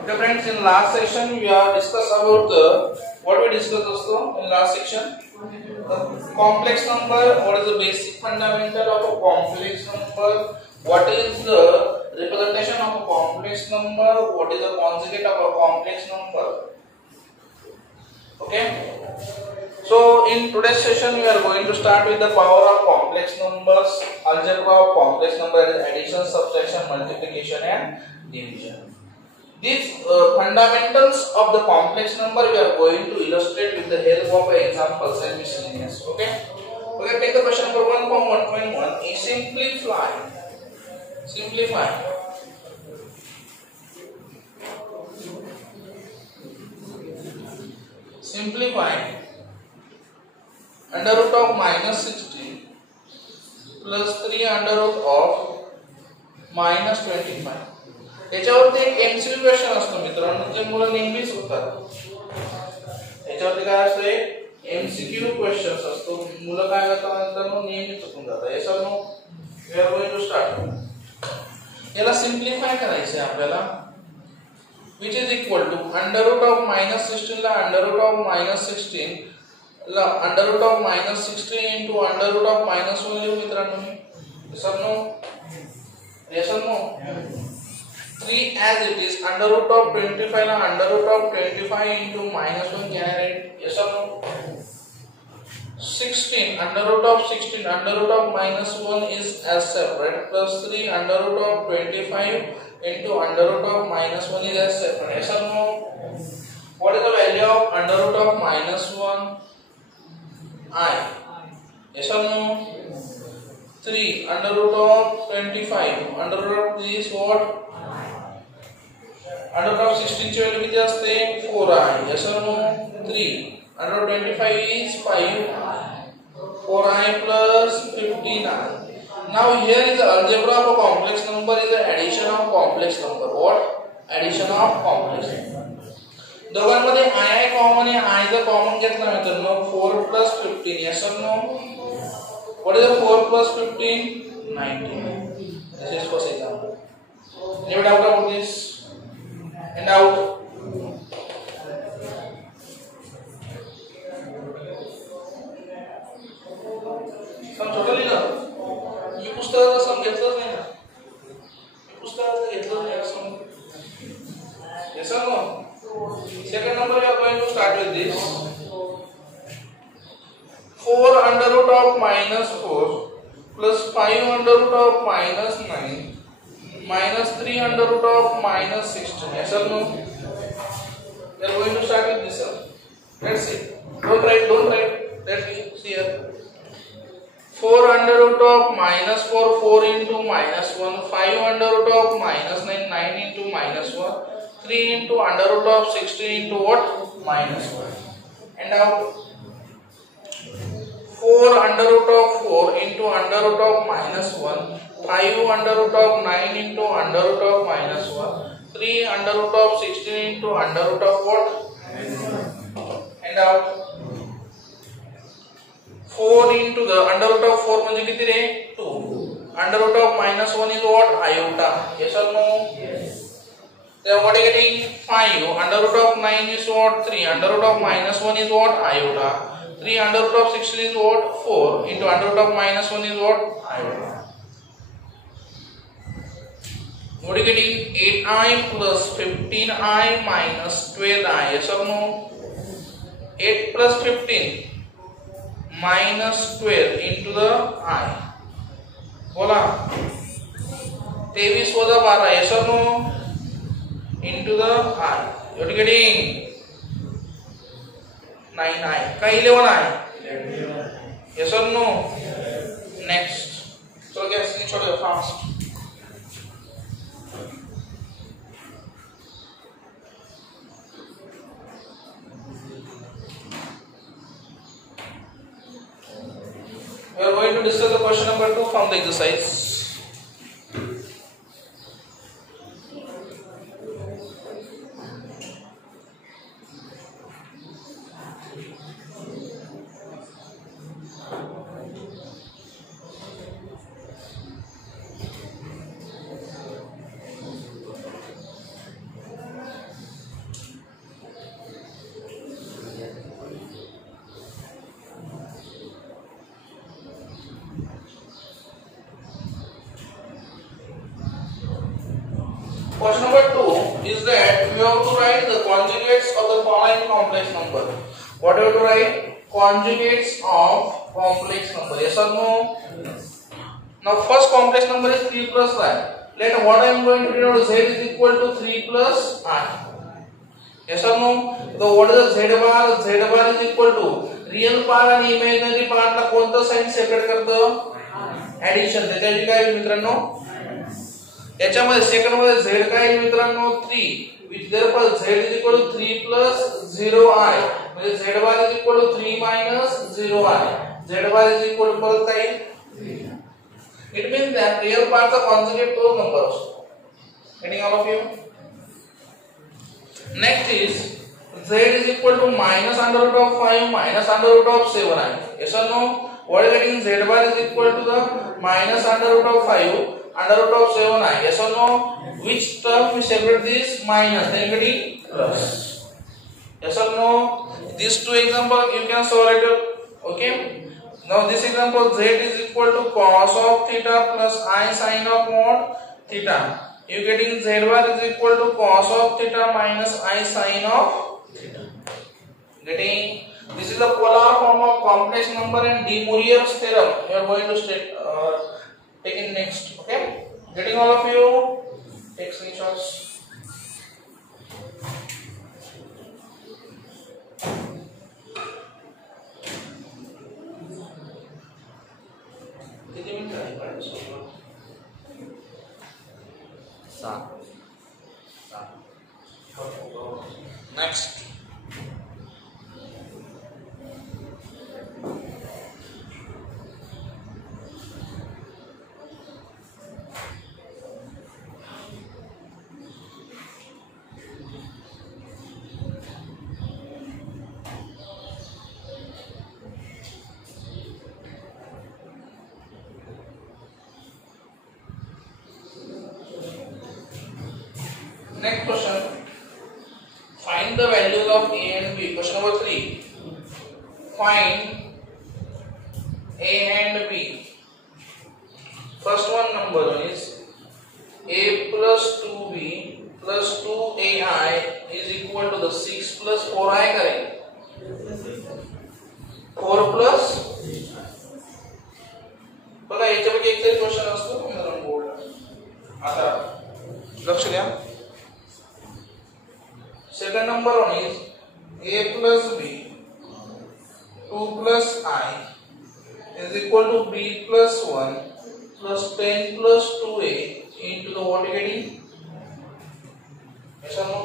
Okay friends, in last session we have discussed about what we discussed also in last section. The complex number, what is the basic fundamental of a complex number, what is the representation of a complex number, what is the conjugate of a complex number. Okay. So in today's session we are going to start with the power of complex numbers, algebra of complex numbers, addition, subtraction, multiplication and division. These fundamentals of the complex number we are going to illustrate with the help of examples and miscellaneous. Okay. Okay, take the question number 1 from 1.1. Simplify under root of minus 16 plus 3 under root of minus 25. याच्यावरती एक MCQ question असतो मित्रांनो, जे मुलं नेहमीच होतात. याच्यावरती काय असते, एमसीक्यू क्वेश्चन्स असतो. मुलं काय करतात तर नेहमीच चुकून जातात. हे सर्व we are going to start. याला सिंप्लिफाय करायचे आपल्याला, which is equal to under root of minus 16 La under root of minus 16 La under root of minus 16 into under root of minus 1 लिहू मित्रांनो. yes or no 3 as it is under root of 25 La under root of 25 into minus 1 generate. yes or no 16 under root of 16 under root of minus 1 is as separate plus 3 under root of 25 into under root of minus 1 is as separate. yes or no what is the value of under root of minus 1 I. yes or no 3 under root of 25 under root of this what under root of 16 ची value किती असते 4i. yes or no 3 under root of 25 is 5i 4i plus 15i. Now here is the algebra of a complex number is the addition of complex number. What addition of complex number. दोघांमध्ये i common आहे. i जर common घेतला मित्रांनो 4 plus 15. yes or no what is the 4 plus 15 19. this is first example. Any doubt about this and out. सम छोटा लिहिलं मी पुस्तकाचं सम घेतलंच नाही ना. मी पुस्तकाचं घेतलं नाही सम. yes or no second number we are going to start with this 4 under root of minus 4 plus 5 under root of minus 9 minus 3 under root of minus 16. yes or no we are going to start with this one. Let's see. Don't write let's see here. 4 under root of minus 4 4 into minus 1 5 under root of minus 9 9 into minus 1 3 into under root of 16 into what minus 1 and now 4 under root of 4 into under root of minus 1 5 under root of 9 into under root of minus 1 3 under root of 16 into under root of what and now 4 into the under root of 4 म्हणजे किती रे 2 under root of minus 1 is what iota. yes or no yes. Then what are you getting 5 under root of 9 is what 3 under root of minus 1 is what iota 3 under root of 16 is what 4 into under root of minus 1 is what iota. What are you getting 8i plus 15i minus 12i. yes or no 8 plus 15 minus 12 into the I. बोला 23 वजा 12. yes or no into the I. you are getting 9i. काय 11i. yes or no next. चलो gas नहीं छोड़ो fast. We are going to discuss the question number 2 from the exercise. is that we have to write the conjugates of the following complex number. What do you have to write? Conjugates of complex number. Yes or no? Now first complex number is 3 plus I. Let what I am going to denote z is equal to 3 plus I. Yes or no? So what is the z bar? Z bar is equal to real part and imaginary part ला कोणतं sign separate करतं? Addition. त्याच्याऐवजी काय मित्रांनो? याच्यामध्ये second मध्ये z काय आहे मित्रांनो? 3, which therefore z is equal to 3 plus 0i. म्हणजे z bar is equal to 3 minus 0i. z bar is equal to परत काय? 3. It means that real part चा conjugate तोच नंबर असतो. Getting all of you? Next is z is equal to minus under root of 5 minus under root of 7i. Yes or no? What is getting z bar is equal to the minus under root of 5 under root of 7i. Yes or no? Which term we separate this minus, then getting plus. Yes or no? These two examples you can solve it. Okay. Now this example z is equal to cos of theta plus I sin of mod theta. You getting z bar is equal to cos of theta minus I sin of theta. Getting? This is the polar form of complex number and De Moivre's theorem. You are going to take in next. Okay? Getting all of you? Take screenshots. किती minute आहे पाहिजे? 7. Next. Next question. Find the values of a and b. Question number 3. Find a and b. First one number is a plus 2b plus 2ai is equal to the 6 plus 4i करेंगे. 4 plus बघा याच्यापैकी एक तरी question असतो मित्रांनो बोर्डला. आता लक्ष द्या. Second number one is a plus b 2 plus I is equal to b plus 1 plus 10 plus 2a into the what getting? Yes or no?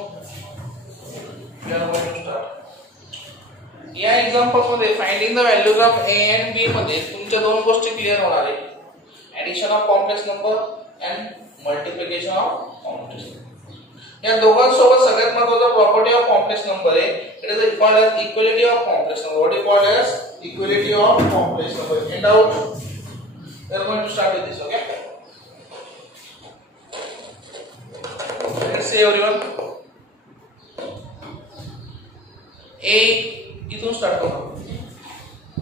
We are going to start. या examples मध्ये finding the values of a and b मध्ये तुमच्या दोन गोष्टी clear होणार आहे. Addition of complex number and multiplication of complex number. या दोघांसोबत सगळ्यात महत्त्वाचा प्रॉपर्टी ऑफ कॉम्प्लेक्स नंबर आहे. It is called as equality of complex number. What is called as equality of complex number. In doubt? We are going to start with this. Okay, let's see everyone. ए इथून start करू.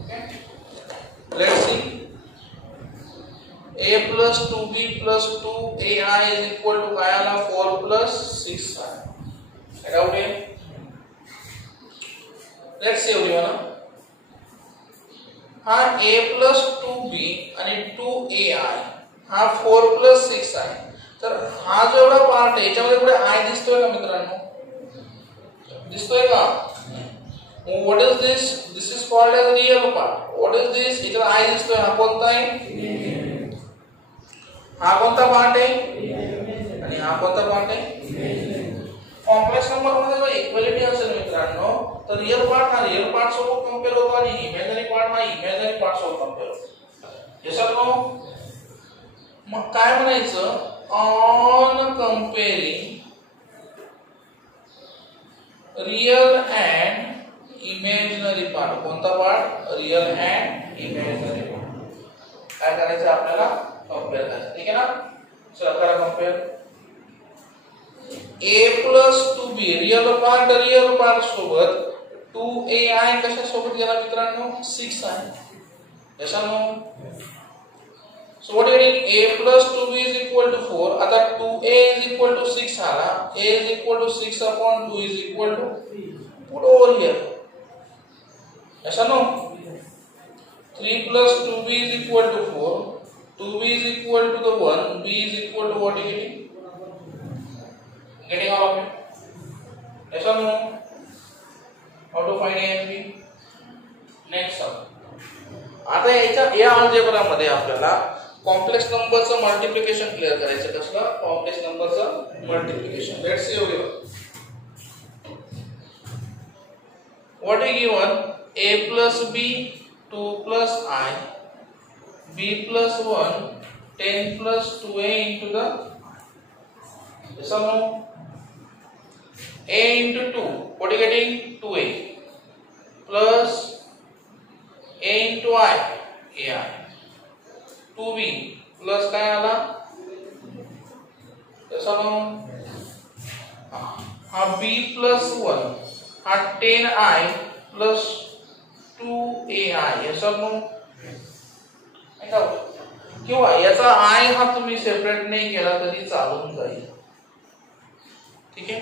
Okay, let's see. a plus 2b plus 2ai is equal to काय आला? 4 plus 6i. Get out here. Let's see everyone. हा a plus 2b आणि 2ai हा 4 plus 6i. तर हा जो एवढा पार्ट आहे याच्यामध्ये पुढे i दिसतोय का मित्रांनो? दिसतोय का? What is this? This is called as real part. What is this? इकडे i दिसतोय. हा कोणता आहे? हा कोणता पार्ट आहे आणि हा कोणता पार्ट आहे? कॉम्प्लेक्स नंबर मध्ये जर इक्वालिटी असेल मित्रांनो तर रियल पार्ट हा रियल पार्ट सोबत कंपेअर होतो आणि इमॅजिनरी पार्ट हा इमॅजिनरी पार्ट सोबत कंपेअर होतो. हे सर्व मग काय म्हणायचं? On comparing real and imaginary part. कोणता पार्ट? Real and imaginary part. काय करायचं आपल्याला? कंपेयर करायचं. ठीक आहे ना? चला करा compare. a plus 2b real part सोबत 2ai कशा सोबत गेला मित्रांनो? 6 आहे. याचा no So what are you getting? A plus 2b is equal to 4. आता 2a is equal to 6 आला. A is equal to 6 upon 2 is equal to, put over here. ऐसा no? 3 plus 2b is equal to 4. 2b is equal to the 1. B is equal to what are you getting? Getting all of it? ऐसा no? How to find A and B? Next sum. आता या algebra मध्ये आपल्याला complex नंबरचं multiplication clear करायचं. कसलं? Complex नंबरचं multiplication. Let's see over what is given? A plus b 2 plus I, b plus 1 10 plus 2a into the sum. A into 2, what are you getting? 2a plus a into I, ai. 2b plus काय आला? तसा हा b plus 1 हा 10i plus 2ai याचा किंवा याचा i हा तुम्ही सेपरेट नाही केला तरी चालून जाईल. ठीक आहे.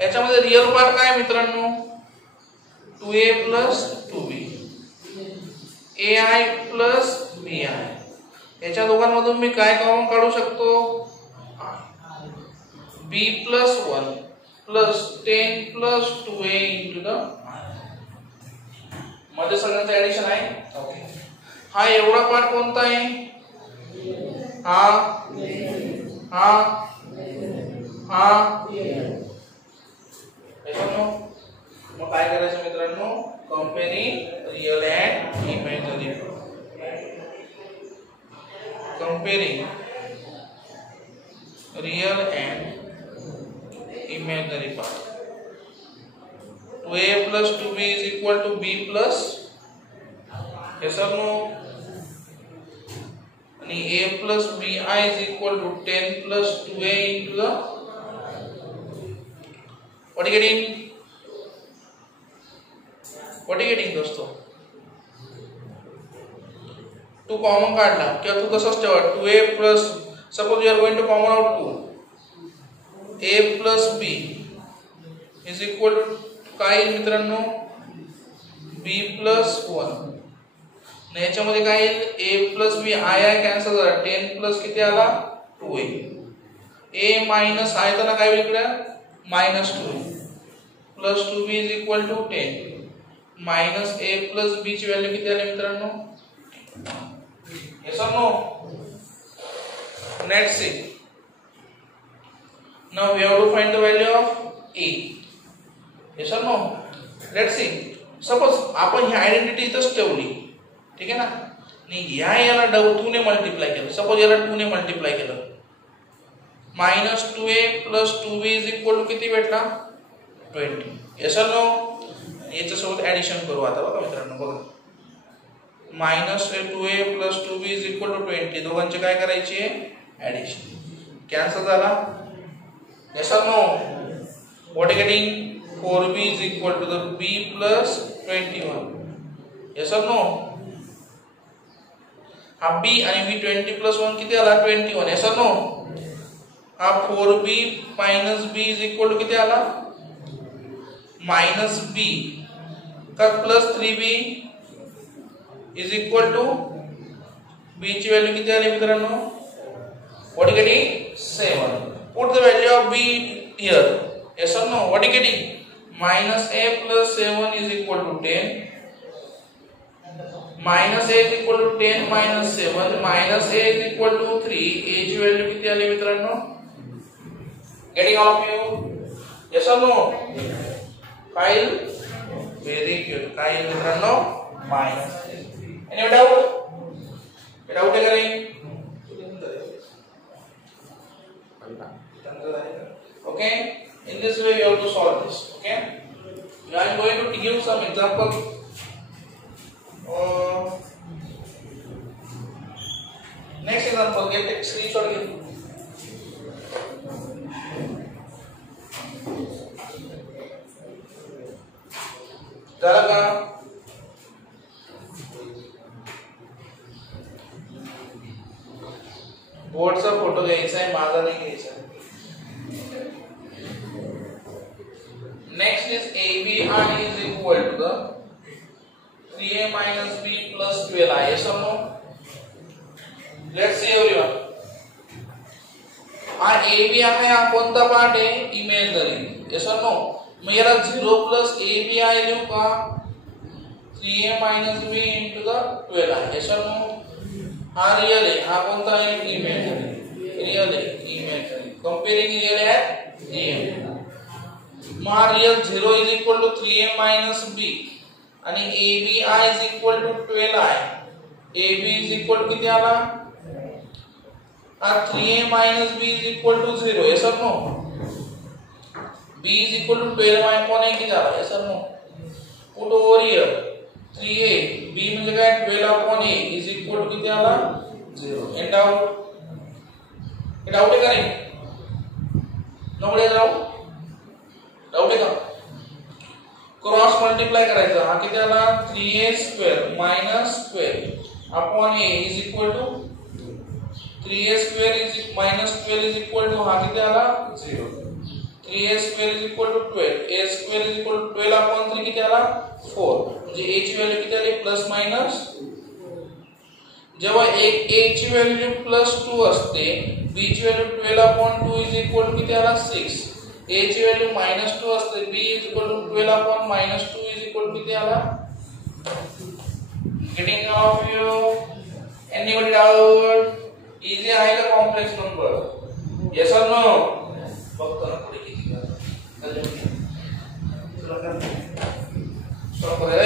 याच्यामध्ये रियल पार्ट काय मित्रांनो? 2a plus 2b ai plus bi. याच्या दोघांमधून मी काय कॉमन काढू शकतो? b plus 1 plus 10 plus 2a into the मध्ये सगळ्यांचं ऍडिशन आहे. ओके. हा एवढा पार्ट कोणता आहे? हा हा हा मग काय करायचं मित्रांनो? Comparing real and imaginary. Comparing real and imaginary part. 2a plus 2b is equal to b plus, yes or no? And a plus bi is equal to 10 plus 2a into the, what are you getting? What are you getting दोस्तों? 2 common काढला किंवा तू तसंच ठेवा. 2a plus, suppose you are going to common out 2. a plus b is equal to काय मित्रांनो? b plus 1. याच्यामध्ये काय येईल? a plus b i cancel झाला. 10 plus किती आला? 2a. a minus i तर काय होईल इकडे? minus 2a plus 2b is equal to 10 minus a plus b ची व्हॅल्यू किती आली मित्रांनो? yes or no? Let's see. Now we have to find the value of a. Yes or no? Let's see. Suppose आपण ही identity इथंच ठेवली. ठीक आहे ना? आणि याला 2 ने मल्टिप्लाय केलं. सपोज याला 2 ने मल्टिप्लाय केलं. minus 2a plus 2b is equal to किती भेटला? 20. Yes or no? याच्या सोबत ऍडिशन करू आता बघा मित्रांनो बघा. minus 2a plus 2b is equal to 20. दोघांचे काय करायचे? ऍडिशन. कॅन्सल झाला. Yes or no? What are you getting? 4b is equal to the b plus 21. Yes or no? हा b आणि b 20 plus 1 किती आला? 21. Yes or no? हा 4b minus b is equal to किती आला? minus b का plus 3b is equal to b ची value किती आली मित्रांनो? What are you getting? 7. Put the value of b here. Yes or no? What are you getting? Minus a plus 7 is equal to 10. Minus a is equal to 10 minus 7. Minus a is equal to 3. a ची value किती आली मित्रांनो? Getting all of you? Yes or no? Kyle? Very good. Kyle मित्रांनो? Minus. Any doubt? Doubt आहे का नाही? Okay, in this way we have to solve this. Okay, I am going to give some example. Next example, get a screenshot again. झालं का? बोर्डचा photo घ्यायचा आहे, माझा नाही घ्यायचा. Next is ABI is equal to the 3A minus B plus 12I. Yes or no? Let's see everyone. हा AB आहे, हा कोणता पार्ट आहे? इमेजनरी. Yes or no? मग याला 0 plus ABI लिहू का? 3A minus B into the 12I. Yes or no? हा real आहे, हा कोणता आहे? इमेजनरी. रियल आहे, इमेजनरी. कंपेयरिंग रियल आहे रियल. मग हा real 0 is equal to 3A minus B आणि ABI is equal to 12I. AB is equal to किती आला? हा 3A minus B is equal to 0. Yes or no? B is equal to 12I upon A किती आला? Yes or no? Put over here 3A B म्हणजे काय? 12 upon A is equal to किती आला? 0. End out. हे doubt आहे का नाही? Nobody doubt? Doubt आहे का? क्रॉस मल्टिप्लाय करायचा. हा किती आला? 3A square minus 12 upon A is equal to 3A square is minus 12 is equal to हा किती आला? 0. 3A square is equal to 12. A square is equal to 12 upon 3 किती आला? 4. म्हणजे A ची व्हॅल्यू किती आली? Plus minus. जेव्हा A ची व्हॅल्यू प्लस 2 असते, B ची value 12 upon 2 is equal to किती आला? 6. A ची व्हॅल्यू -2 असते, B is equal to 12 upon -2 is equal to किती आला? Getting all of you? Anybody doubt? Easy आहे का complex number? Yes or no? बघतो ना पुढे किती झालं. चला कर. स्टॉप करा.